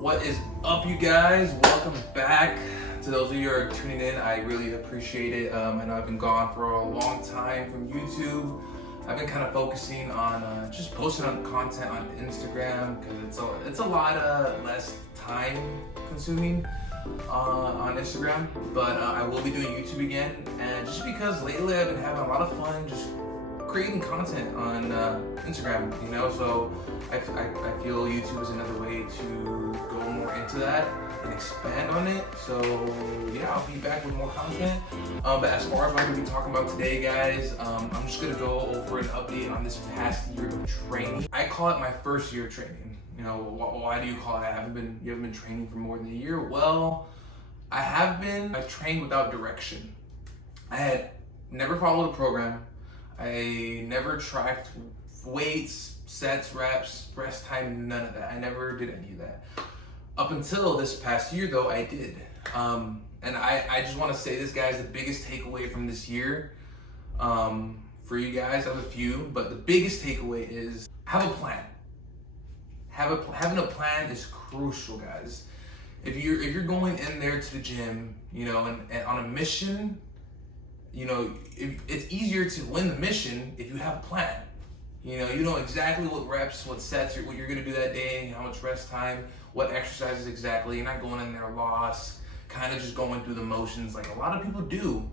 What is up, you guys? Welcome back. To those of you who are tuning in, I really appreciate it. I know I've been gone for a long time from YouTube. I've been kind of focusing on just posting on content on Instagram because it's a lot less time consuming on Instagram. But I will be doing YouTube again, and just because lately I've been having a lot of fun just creating content on Instagram, you know, so I feel YouTube is another way to go more into that and expand on it. So yeah, I'll be back with more content. But as far as what I'm going to be talking about today, guys, I'm just going to go over an update on this past year of training. I call it my first year of training. You know, why do you call it? You haven't been training for more than a year? Well, I trained without direction. I had never followed a program. I never tracked weights, sets, reps, rest time, none of that. I never did any of that. Up until this past year, though, I did. And I just want to say this, guys, the biggest takeaway from this year, for you guys, I have a few, but the biggest takeaway is have a plan. Having a plan is crucial, guys. If you're going in there to the gym, you know, and on a mission, you know, it's easier to win the mission if you have a plan. You know exactly what reps, what sets, what you're gonna do that day, how much rest time, what exercises exactly. You're not going in there lost, kind of just going through the motions like a lot of people do.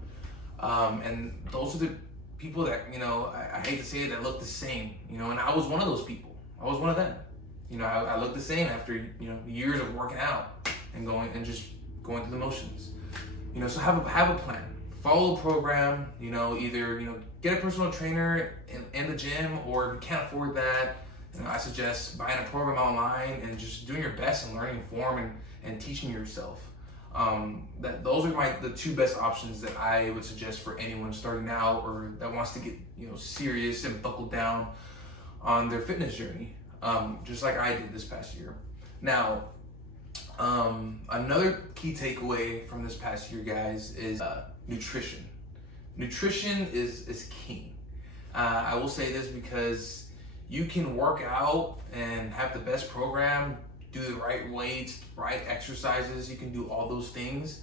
And those are the people that, you know, I hate to say it, that look the same, you know, and I was one of those people. I was one of them. You know, I looked the same after, you know, years of working out and just going through the motions. You know, so have a plan. Follow a program, you know, either, you know, get a personal trainer in the gym, or if you can't afford that, you know, I suggest buying a program online and just doing your best and learning form and teaching yourself. Those are the two best options that I would suggest for anyone starting out or that wants to get, you know, serious and buckled down on their fitness journey, just like I did this past year. Now, another key takeaway from this past year, guys, is nutrition. Nutrition is key. I will say this because you can work out and have the best program, do the right weights, right exercises, you can do all those things,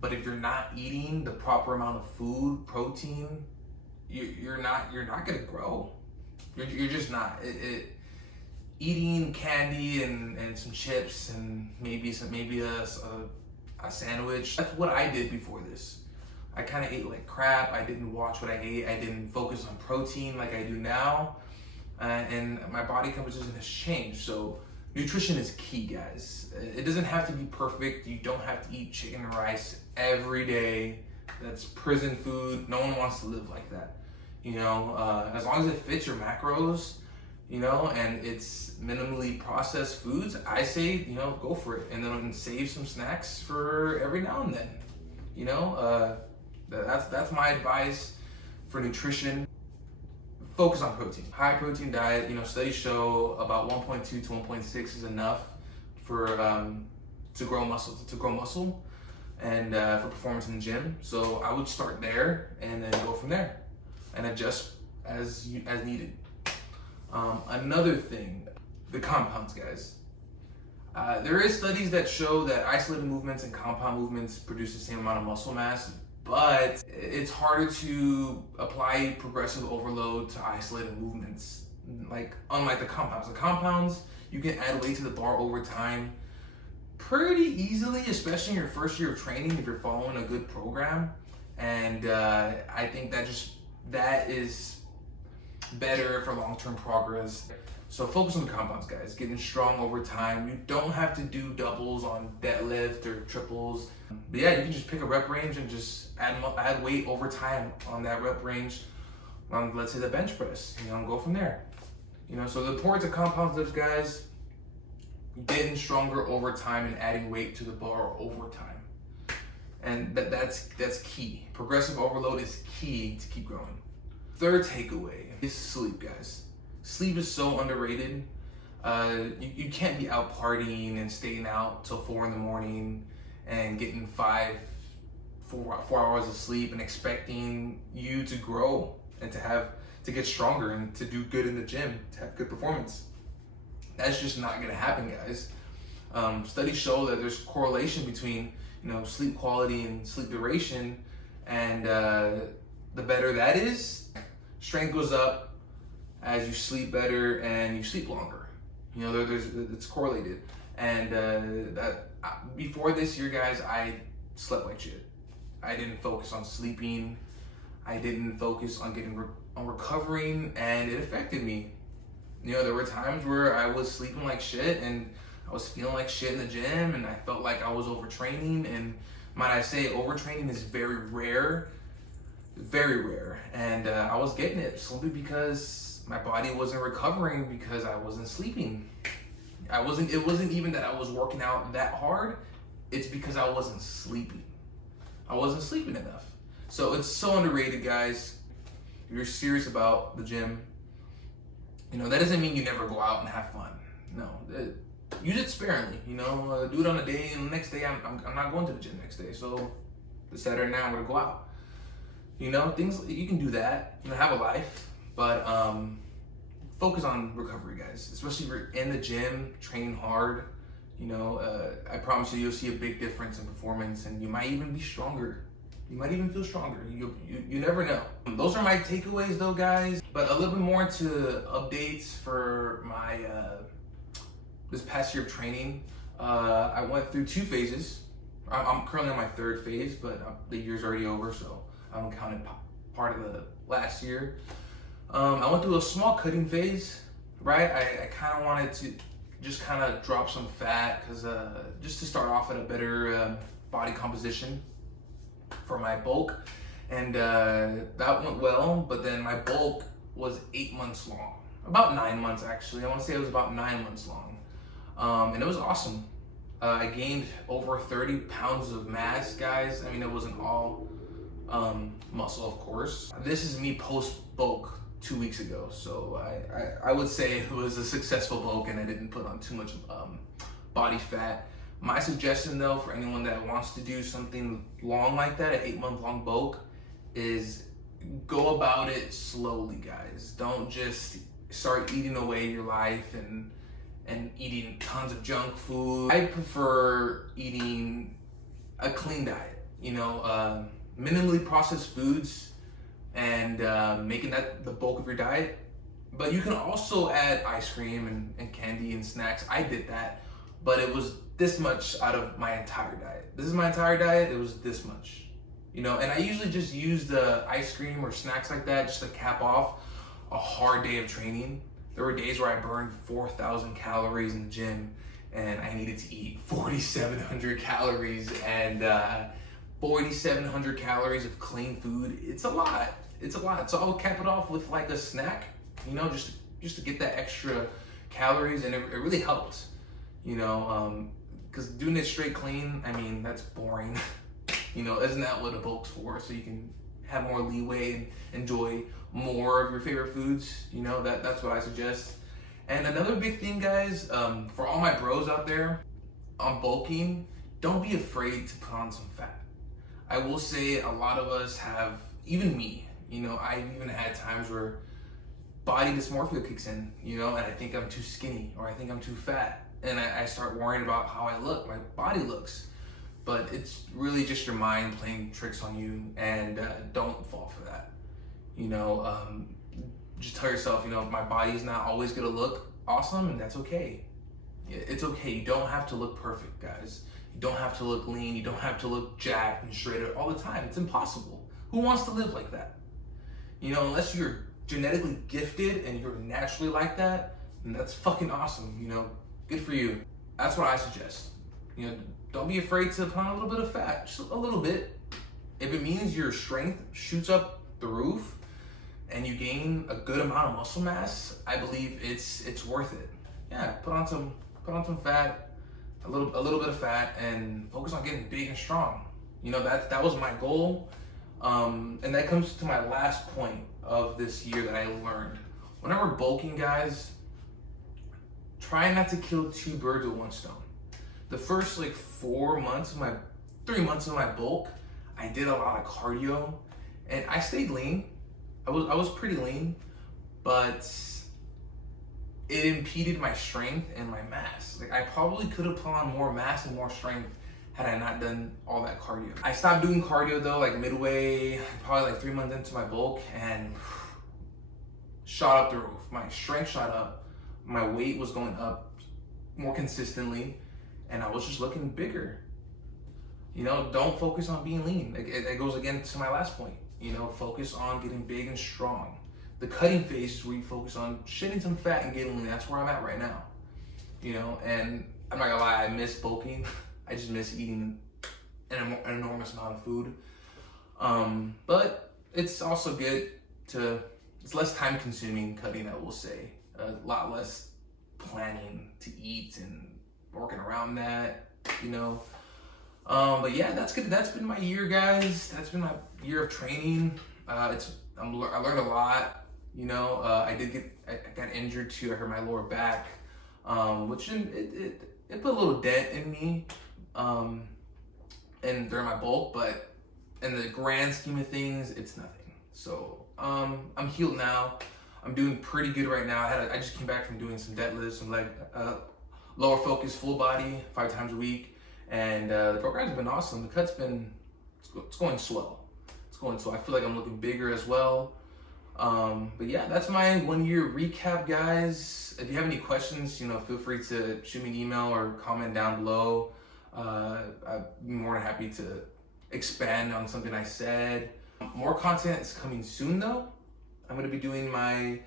but if you're not eating the proper amount of food, protein, you're not gonna grow. You're just not. Eating candy and some chips and maybe a sandwich. That's what I did before this. I kind of ate like crap. I didn't watch what I ate. I didn't focus on protein like I do now. And my body composition has changed. So nutrition is key, guys. It doesn't have to be perfect. You don't have to eat chicken and rice every day. That's prison food. No one wants to live like that. You know, as long as it fits your macros, you know, and it's minimally processed foods, I say, you know, go for it. And then save some snacks for every now and then. You know, that's my advice for nutrition. Focus on protein. High protein diet, you know, studies show about 1.2 to 1.6 is enough for to grow muscle and for performance in the gym. So I would start there and then go from there and adjust as needed. Another thing, the compounds, guys. There is studies that show that isolated movements and compound movements produce the same amount of muscle mass, but it's harder to apply progressive overload to isolated movements, unlike the compounds. The compounds, you can add weight to the bar over time pretty easily, especially in your first year of training if you're following a good program. And I think that is better for long-term progress. So focus on the compounds, guys. Getting strong over time. You don't have to do doubles on deadlift or triples. But yeah, you can just pick a rep range and just add weight over time on that rep range. Let's say the bench press, you know, and go from there. You know, so the importance of compound lifts, guys, getting stronger over time and adding weight to the bar over time. And that's key. Progressive overload is key to keep growing. Third takeaway is sleep, guys. Sleep is so underrated. You can't be out partying and staying out till 4 a.m. and getting 4 hours of sleep and expecting you to grow and to get stronger and to do good in the gym, to have good performance. That's just not gonna happen, guys. Studies show that there's correlation between, you know, sleep quality and sleep duration, and the better that is, strength goes up as you sleep better and you sleep longer. You know, it's correlated. And before this year, guys, I slept like shit. I didn't focus on sleeping. I didn't focus on on recovering, and it affected me. You know, there were times where I was sleeping like shit and I was feeling like shit in the gym, and I felt like I was overtraining. And might I say, overtraining is very rare, and I was getting it simply because my body wasn't recovering because I wasn't sleeping. It wasn't even that I was working out that hard. It's because I wasn't sleeping. I wasn't sleeping enough. So it's so underrated, guys. If you're serious about the gym, you know, that doesn't mean you never go out and have fun. No, use it sparingly. You know, do it on a day, and the next day I'm not going to the gym next day. So the Saturday night I'm gonna go out. You know, things you can do that. You know, have a life, but focus on recovery, guys. Especially if you're in the gym, training hard. You know, I promise you'll see a big difference in performance, and you might even be stronger. You might even feel stronger. You never know. Those are my takeaways, though, guys. But a little bit more into updates for my this past year of training. I went through 2 phases. I'm currently on my 3rd phase, but the year's already over, so I don't count it part of the last year. I went through a small cutting phase, right? I kind of wanted to just kind of drop some fat, because just to start off at a better body composition for my bulk, and that went well. But then my bulk was 8 months long, about 9 months actually. I want to say it was about 9 months long, and it was awesome. I gained over 30 pounds of mass, guys. I mean, it wasn't all muscle, of course. This is me post bulk 2 weeks ago, so I would say it was a successful bulk, and I didn't put on too much body fat. My suggestion, though, for anyone that wants to do something long like that, an 8-month long bulk, is go about it slowly, guys. Don't just start eating away your life and eating tons of junk food. I prefer eating a clean diet, you know, minimally processed foods, and making that the bulk of your diet. But you can also add ice cream and candy and snacks. I did that, but it was this much out of my entire diet. This is my entire diet, it was this much. You know, and I usually just use the ice cream or snacks like that just to cap off a hard day of training. There were days where I burned 4,000 calories in the gym, and I needed to eat 4,700 calories, and 4,700 calories of clean food. It's a lot. It's a lot. So I would cap it off with like a snack, you know, just to get that extra calories, and it really helped, you know, because doing it straight clean, I mean, that's boring. You know, isn't that what a bulk's for? So you can have more leeway and enjoy more of your favorite foods. You know, that's what I suggest. And another big thing, guys, for all my bros out there on bulking, don't be afraid to put on some fat. I will say a lot of us have, even me, you know, I've even had times where body dysmorphia kicks in, you know, and I think I'm too skinny, or I think I'm too fat, and I start worrying about how I look, my body looks. But it's really just your mind playing tricks on you, and don't fall for that. You know, just tell yourself, you know, my body is not always gonna look awesome, and that's okay. It's okay. You don't have to look perfect, guys. You don't have to look lean. You don't have to look jacked and shredded all the time. It's impossible. Who wants to live like that? You know, unless you're genetically gifted and you're naturally like that, then that's fucking awesome. You know, good for you. That's what I suggest. You know, don't be afraid to put on a little bit of fat, just a little bit. If it means your strength shoots up the roof and you gain a good amount of muscle mass, I believe it's worth it. Yeah, put on some fat, a little bit of fat, and focus on getting big and strong. You know, that was my goal. And that comes to my last point of this year that I learned. Whenever bulking, guys, try not to kill 2 birds with 1 stone. The first like 3 months of my bulk, I did a lot of cardio, and I stayed lean. I was pretty lean, but it impeded my strength and my mass. Like I probably could have put on more mass and more strength had I not done all that cardio. I stopped doing cardio though, like midway, probably like 3 months into my bulk, and shot up the roof. My strength shot up, my weight was going up more consistently, and I was just looking bigger. You know, don't focus on being lean. It goes again to my last point. You know, focus on getting big and strong. The cutting phase is where you focus on shedding some fat and getting lean. That's where I'm at right now. You know, and I'm not gonna lie, I miss bulking. I just miss eating an enormous amount of food. But it's also good to, it's less time consuming cutting, I will say. A lot less planning to eat and working around that, you know. But yeah, that's good. That's been my year, guys. That's been my year of training. I learned a lot. You know, I got injured too. I hurt my lower back, which it put a little dent in me, and during my bulk. But in the grand scheme of things, it's nothing. So I'm healed now. I'm doing pretty good right now. I just came back from doing some deadlifts, some leg, lower focus, full body, 5 times a week. And the program's been awesome. The cut's been, it's going swell. It's going swell. I feel like I'm looking bigger as well. But yeah, that's my 1 year recap, guys. If you have any questions, you know, feel free to shoot me an email or comment down below. I'd be more than happy to expand on something I said. More content is coming soon though. I'm gonna be doing my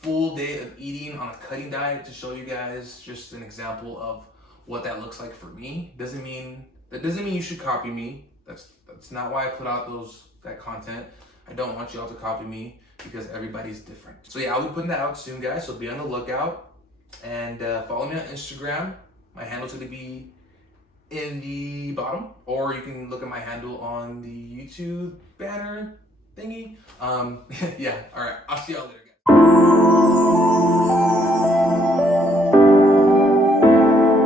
full day of eating on a cutting diet to show you guys just an example of what that looks like for me. That doesn't mean you should copy me. That's not why I put out that content. I don't want y'all to copy me because everybody's different. So yeah, I'll be putting that out soon, guys. So be on the lookout and follow me on Instagram. My handle's gonna be in the bottom, or you can look at my handle on the YouTube banner thingy. Yeah. All right. I'll see y'all later, guys.